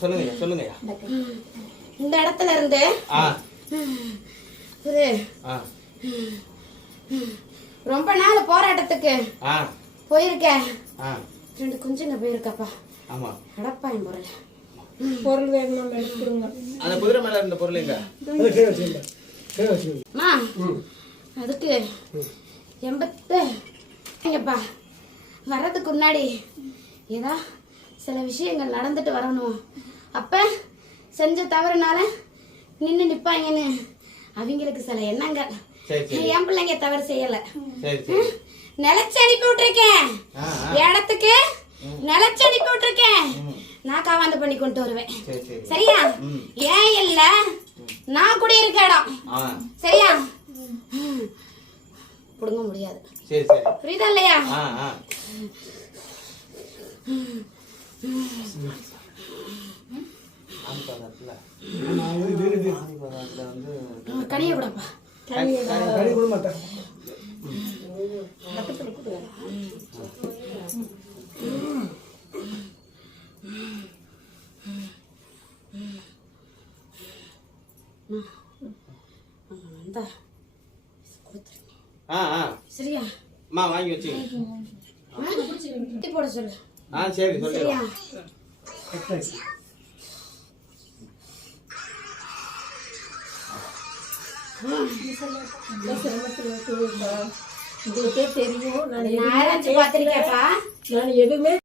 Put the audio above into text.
சொல்லுங்க சொல்லுங்க. இந்த இடத்துல இருந்து ரொம்ப நாள் போராட்டத்துக்கு போயிருக்கேன். 2 குஞ்சுங்க போயிருக்கப்பா. ஆமா, அடப்பாயும் பொருள் வேணுமா எடுத்துருங்க. அந்த குதிரை மேல இருந்த பொருள் எங்க? அதுக்கு எம்பப்பா வர்றதுக்கு முன்னாடி ஏதா சில விஷயங்கள் நடந்துட்டு வரணும். அப்ப செஞ்ச தவறுனால நின்று நிப்பாங்கன்னு அவங்களுக்கு சில எண்ணங்கள். என் பிள்ளைங்க தவறு செய்யல. நிலச்சு அனுப்பி விட்டுருக்கேன் இடத்துக்கு. நிலச்சு அனுப்பி விட்டுருக்கேன். நான் காவாந்து பண்ணி கொண்டு வருவேன். சரியா? ஏன் இல்ல நான் குடியிருக்க இடம். சரியா? புடுங்க முடியாது. புரியுதா இல்லையா? கனிய கூடப்பா. சரியா? வாங்கி வச்சு போட சொல்லு. சரி சரியா? உங்களுக்கே தெரியும். நான் பாத்திருக்கேன்ப்பா. எதுவுமே